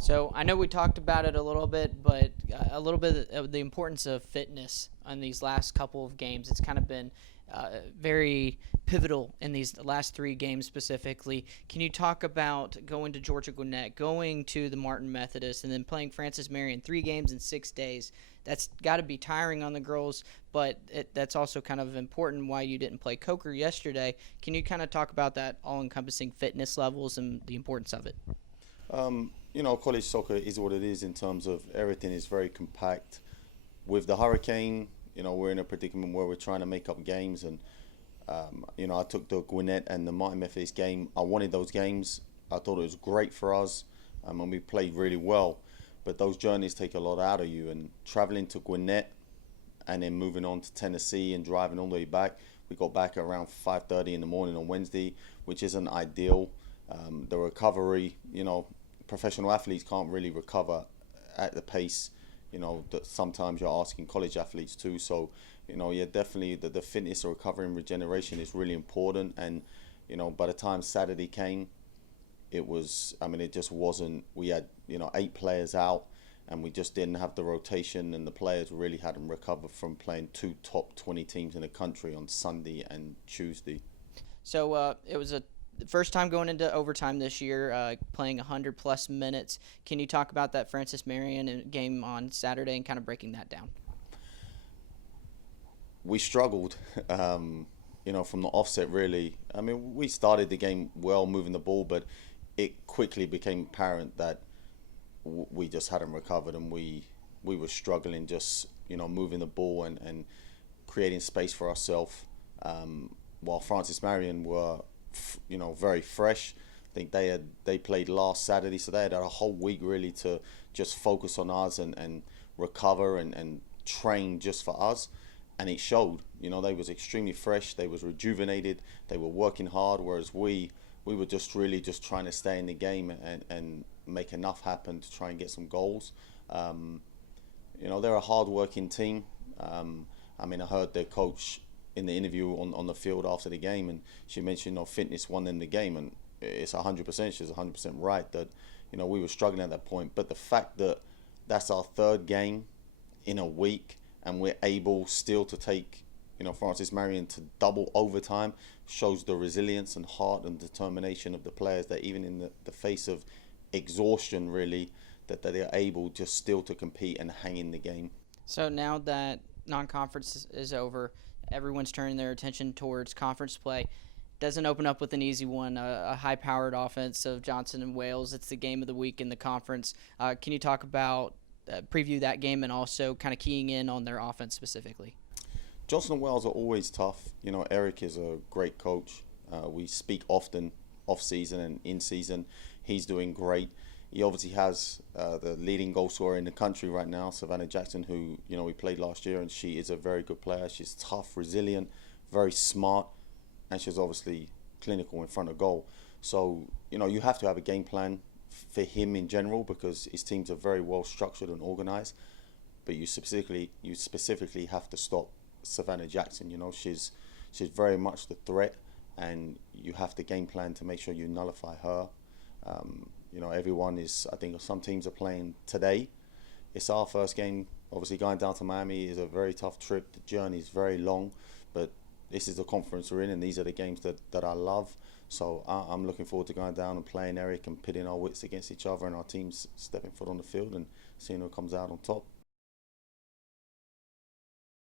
So I know we talked about it a little bit, but a little bit of the importance of fitness on these last couple of games. It's kind of been very pivotal in these last three games specifically. Can you talk about going to Georgia Gwinnett, going to the Martin Methodist, and then playing Francis Marion 3 games in 6 days? That's got to be tiring on the girls, but that's also kind of important why you didn't play Coker yesterday. Can you kind of talk about that all-encompassing fitness levels and the importance of it? College soccer is what it is in terms of everything is very compact. With the Hurricane, we're in a predicament where we're trying to make up games, and I took the Gwinnett and the Martin Methodist game. I wanted those games. I thought it was great for us, and we played really well. But those journeys take a lot out of you, and traveling to Gwinnett and then moving on to Tennessee and driving all the way back. We got back around 5:30 in the morning on Wednesday, which isn't ideal. The recovery, professional athletes can't really recover at the pace, that sometimes you're asking college athletes to. So, yeah, definitely the fitness, recovery, and regeneration is really important. And, by the time Saturday came, it just wasn't. We had, 8 players out, and we just didn't have the rotation, and the players really hadn't recovered from playing 2 top 20 teams in the country on Sunday and Tuesday. So it was a first time going into overtime this year, playing 100 plus minutes. Can you talk about that Francis Marion game on Saturday and kind of breaking that down? We struggled, from the offset, really. I mean, we started the game well, moving the ball, but it quickly became apparent that we just hadn't recovered, and we were struggling just, moving the ball and creating space for ourselves. While Francis Marion were, very fresh. I think they played last Saturday, so they had a whole week really to just focus on us and recover and train just for us, and it showed. They was extremely fresh. They was rejuvenated. They were working hard, whereas we were just really just trying to stay in the game and make enough happen to try and get some goals. They're a hard-working team. I heard their coach in the interview on the field after the game, and she mentioned, fitness won them the game, and it's 100%. She's 100% right that, we were struggling at that point. But the fact that that's our third game in a week, and we're able still to take, Francis Marion to double overtime shows the resilience and heart and determination of the players, that even in the face of exhaustion, really, that they are able just still to compete and hang in the game. So now that non-conference is over, everyone's turning their attention towards conference play. Doesn't open up with an easy one, a high-powered offense of Johnson and Wales. It's the game of the week in the conference. Can you talk about, preview that game and also kind of keying in on their offense specifically? Johnson and Wales are always tough. Eric is a great coach. We speak often off-season and in-season. He's doing great. He obviously has the leading goal scorer in the country right now, Savannah Jackson, who, we played last year, and she is a very good player. She's tough, resilient, very smart, and she's obviously clinical in front of goal. So, you have to have a game plan for him in general, because his teams are very well structured and organized. But you specifically have to stop Savannah Jackson. She's very much the threat, and you have to game plan to make sure you nullify her. Everyone is, I think some teams are playing today. It's our first game. Obviously, going down to Miami is a very tough trip. The journey is very long, but this is the conference we're in, and these are the games that I love. So I'm looking forward to going down and playing Eric and pitting our wits against each other, and our teams stepping foot on the field and seeing who comes out on top.